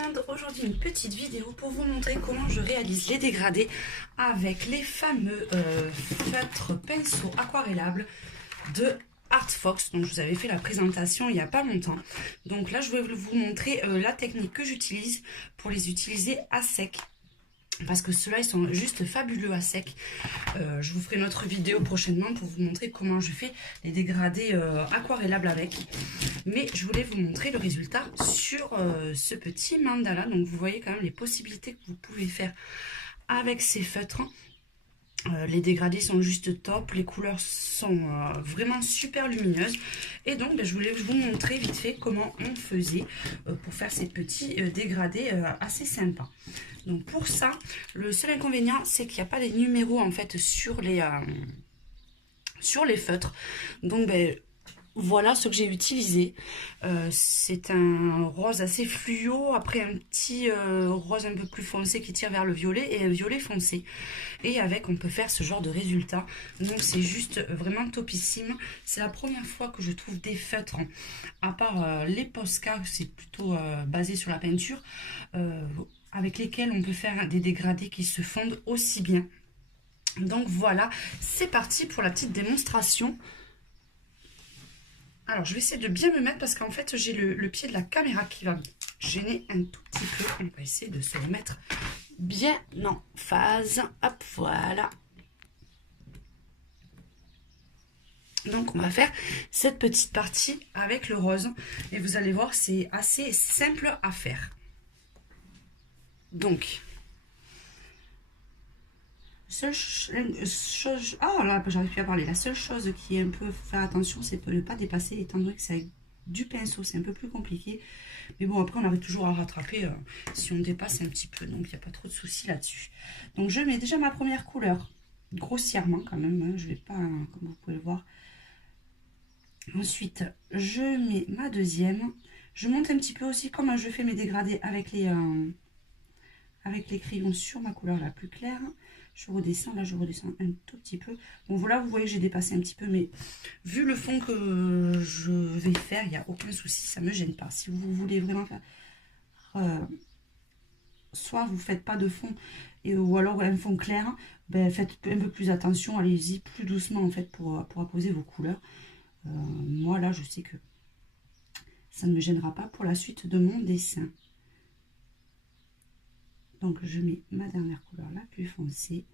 monde, aujourd'hui une petite vidéo pour vous montrer comment je réalise les dégradés avec les fameux feutres pinceaux aquarellables de Artfox. Donc je vous avais fait la présentation il n'y a pas longtemps. Donc là je vais vous montrer la technique que j'utilise pour les utiliser à sec. Parce que ceux-là, ils sont juste fabuleux à sec. Je vous ferai une autre vidéo prochainement pour vous montrer comment je fais les dégradés aquarellables avec. Mais je voulais vous montrer le résultat sur ce petit mandala. Donc vous voyez quand même les possibilités que vous pouvez faire avec ces feutres. Les dégradés sont juste top, les couleurs sont vraiment super lumineuses. Et donc je voulais vous montrer vite fait comment on faisait pour faire ces petits dégradés assez sympas. Donc pour ça, le seul inconvénient c'est qu'il n'y a pas les numéros en fait sur les feutres. Donc voilà ce que j'ai utilisé. C'est un rose assez fluo, après un petit rose un peu plus foncé qui tire vers le violet et un violet foncé. Et avec, on peut faire ce genre de résultat. Donc c'est juste vraiment topissime. C'est la première fois que je trouve des feutres, à part les Posca, c'est plutôt basé sur la peinture, avec lesquels on peut faire des dégradés qui se fondent aussi bien. Donc voilà, c'est parti pour la petite démonstration. Alors, je vais essayer de bien me mettre parce qu'en fait, j'ai le pied de la caméra qui va me gêner un tout petit peu. On va essayer de se remettre bien en phase. Hop, voilà. Donc, on va faire cette petite partie avec le rose. Et vous allez voir, c'est assez simple à faire. Donc... seule chose, oh là, j'arrive plus à parler. La seule chose qui est un peu faire attention, c'est de ne pas dépasser, étant donné que c'est avec du pinceau, c'est un peu plus compliqué. Mais bon, après, on arrive toujours à rattraper si on dépasse un petit peu. Donc, il n'y a pas trop de soucis là-dessus. Donc, je mets déjà ma première couleur, grossièrement quand même. Hein, je vais pas, comme vous pouvez le voir. Ensuite, je mets ma deuxième. Je monte un petit peu aussi comme je fais mes dégradés avec les crayons sur ma couleur la plus claire. Je redescends, là je redescends un tout petit peu. Bon voilà, vous voyez j'ai dépassé un petit peu, mais vu le fond que je vais faire, il n'y a aucun souci, ça ne me gêne pas. Si vous voulez vraiment faire, soit vous ne faites pas de fond, ou alors un fond clair, faites un peu plus attention, allez-y plus doucement en fait pour apposer vos couleurs. Moi là je sais que ça ne me gênera pas pour la suite de mon dessin. Donc je mets ma dernière couleur la plus foncée.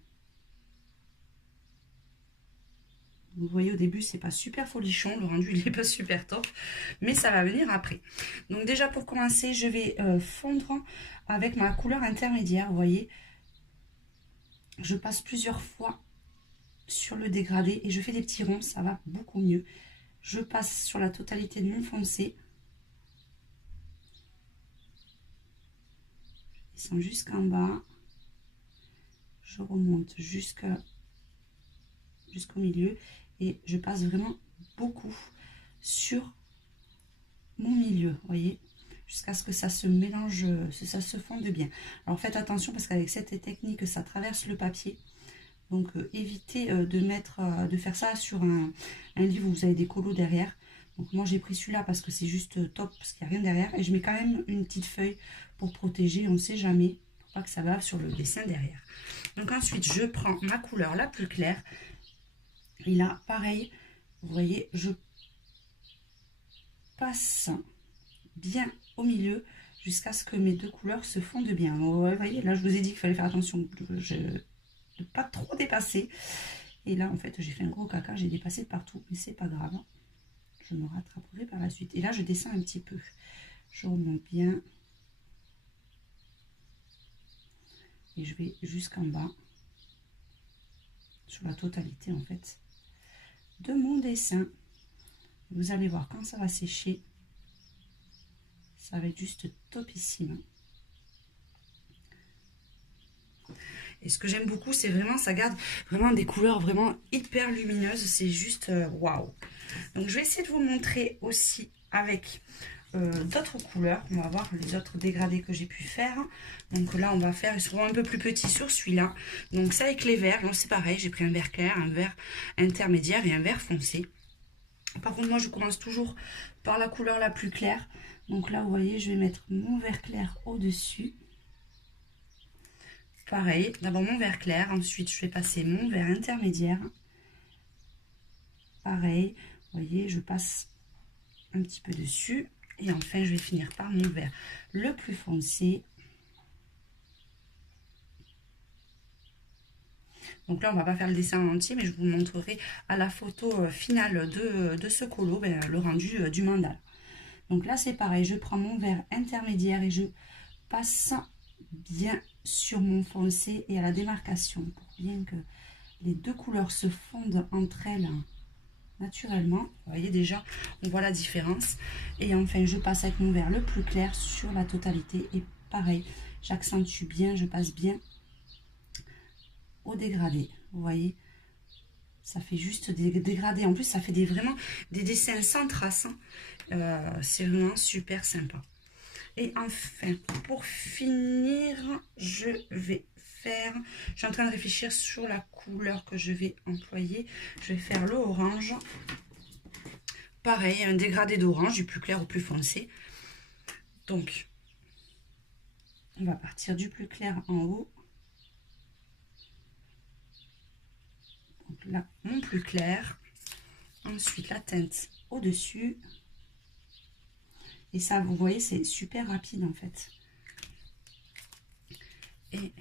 Vous voyez au début c'est pas super folichon, le rendu il n'est pas super top, mais ça va venir après. Donc déjà pour commencer je vais fondre avec ma couleur intermédiaire, vous voyez. Je passe plusieurs fois sur le dégradé et je fais des petits ronds, ça va beaucoup mieux. Je passe sur la totalité de mon foncé. Descends jusqu'en bas, je remonte jusqu'au milieu et je passe vraiment beaucoup sur mon milieu, vous voyez, jusqu'à ce que ça se mélange, ça se fonde bien. Alors faites attention parce qu'avec cette technique ça traverse le papier, donc évitez de faire ça sur un livre où vous avez des colos derrière. Donc moi j'ai pris celui-là parce que c'est juste top, parce qu'il n'y a rien derrière. Et je mets quand même une petite feuille pour protéger, on ne sait jamais, pour pas que ça bave sur le dessin derrière. Donc ensuite je prends ma couleur la plus claire. Et là pareil, vous voyez, je passe bien au milieu jusqu'à ce que mes deux couleurs se fondent bien. Vous voyez, là je vous ai dit qu'il fallait faire attention de ne pas trop dépasser. Et là en fait j'ai fait un gros caca, j'ai dépassé de partout, mais c'est pas grave. Je me rattraperai par la suite. Et là, je descends un petit peu. Je remonte bien. Et je vais jusqu'en bas. Sur la totalité, en fait, de mon dessin. Vous allez voir, quand ça va sécher, ça va être juste topissime. Et ce que j'aime beaucoup, c'est vraiment, ça garde vraiment des couleurs vraiment hyper lumineuses. C'est juste waouh. Donc, je vais essayer de vous montrer aussi avec d'autres couleurs. On va voir les autres dégradés que j'ai pu faire. Donc là, on va faire, ils seront un peu plus petits sur celui-là. Donc, ça avec les verts. Donc, c'est pareil, j'ai pris un vert clair, un vert intermédiaire et un vert foncé. Par contre, moi, je commence toujours par la couleur la plus claire. Donc là, vous voyez, je vais mettre mon vert clair au-dessus. Pareil, d'abord mon vert clair, ensuite je vais passer mon vert intermédiaire. Pareil, vous voyez, je passe un petit peu dessus. Et enfin, je vais finir par mon vert le plus foncé. Donc là, on va pas faire le dessin en entier, mais je vous montrerai à la photo finale de ce colo, le rendu du mandala. Donc là, c'est pareil, je prends mon vert intermédiaire et je passe bien sur mon foncé et à la démarcation pour bien que les deux couleurs se fondent entre elles naturellement. Vous voyez déjà, on voit la différence. Et enfin, je passe avec mon vert le plus clair sur la totalité. Et pareil, j'accentue bien, je passe bien au dégradé. Vous voyez, ça fait juste des dégradés. En plus, ça fait vraiment des dessins sans traces. C'est vraiment super sympa. Et enfin, pour finir, je suis en train de réfléchir sur la couleur que je vais employer. Je vais faire le orange. Pareil, un dégradé d'orange, du plus clair au plus foncé. Donc, on va partir du plus clair en haut. Donc là, mon plus clair. Ensuite, la teinte au-dessus. Et ça, vous voyez, c'est super rapide en fait. Et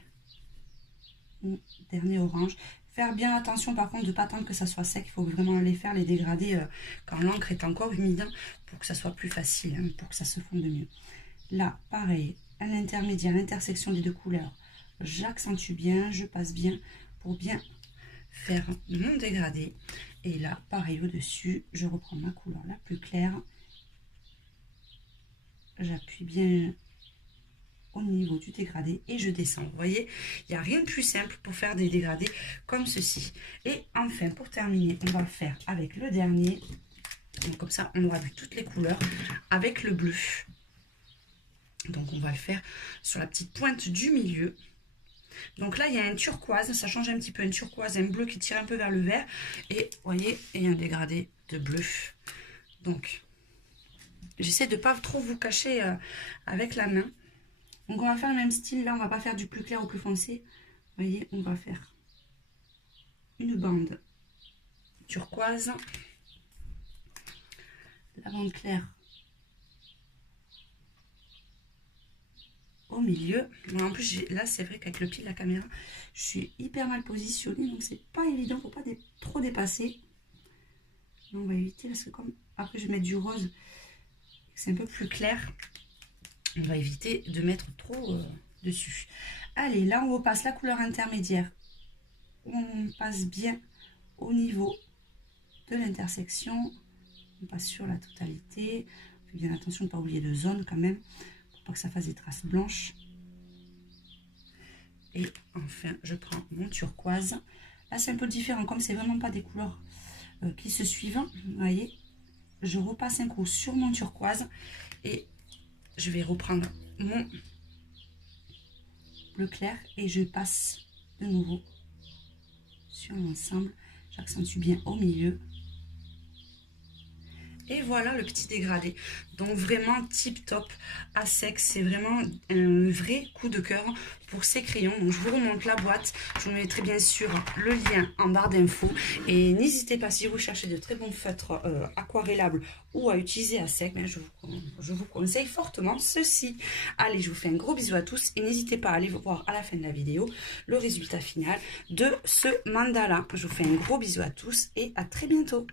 mon dernier orange. Faire bien attention par contre de ne pas attendre que ça soit sec. Il faut vraiment les faire, les dégradés quand l'encre est encore humide pour que ça soit plus facile, hein, pour que ça se fonde mieux. Là, pareil, à l'intermédiaire, l'intersection des deux couleurs, j'accentue bien, je passe bien pour bien faire mon dégradé. Et là, pareil au-dessus, je reprends ma couleur la plus claire. J'appuie bien au niveau du dégradé et je descends. Vous voyez, il n'y a rien de plus simple pour faire des dégradés comme ceci. Et enfin, pour terminer, on va le faire avec le dernier. Donc comme ça, on aura vu toutes les couleurs avec le bleu. Donc on va le faire sur la petite pointe du milieu. Donc là, il y a un turquoise, ça change un petit peu, un turquoise, un bleu qui tire un peu vers le vert. Et vous voyez, il y a un dégradé de bleu. Donc, j'essaie de ne pas trop vous cacher avec la main. Donc on va faire le même style, là on va pas faire du plus clair au plus foncé. Vous voyez, on va faire une bande turquoise, la bande claire au milieu. Bon, en plus là c'est vrai qu'avec le pied de la caméra, je suis hyper mal positionnée, donc c'est pas évident, faut pas trop dépasser. On va éviter parce que comme après je vais mettre du rose, c'est un peu plus clair. On va éviter de mettre trop dessus. Allez, là on repasse la couleur intermédiaire. On passe bien au niveau de l'intersection. On passe sur la totalité. On fait bien attention de ne pas oublier de zone quand même, pour pas que ça fasse des traces blanches. Et enfin, je prends mon turquoise. Là c'est un peu différent, comme c'est vraiment pas des couleurs qui se suivent. Vous voyez, je repasse un coup sur mon turquoise et je vais reprendre mon bleu clair et je passe de nouveau sur l'ensemble. J'accentue bien au milieu. Et voilà le petit dégradé. Donc vraiment tip top à sec. C'est vraiment un vrai coup de cœur pour ces crayons. Donc je vous remonte la boîte. Je vous mettrai bien sûr le lien en barre d'infos. Et n'hésitez pas, si vous cherchez de très bons feutres aquarellables ou à utiliser à sec, ben je vous conseille fortement ceci. Allez, je vous fais un gros bisou à tous. Et n'hésitez pas à aller voir à la fin de la vidéo le résultat final de ce mandala. Je vous fais un gros bisou à tous et à très bientôt.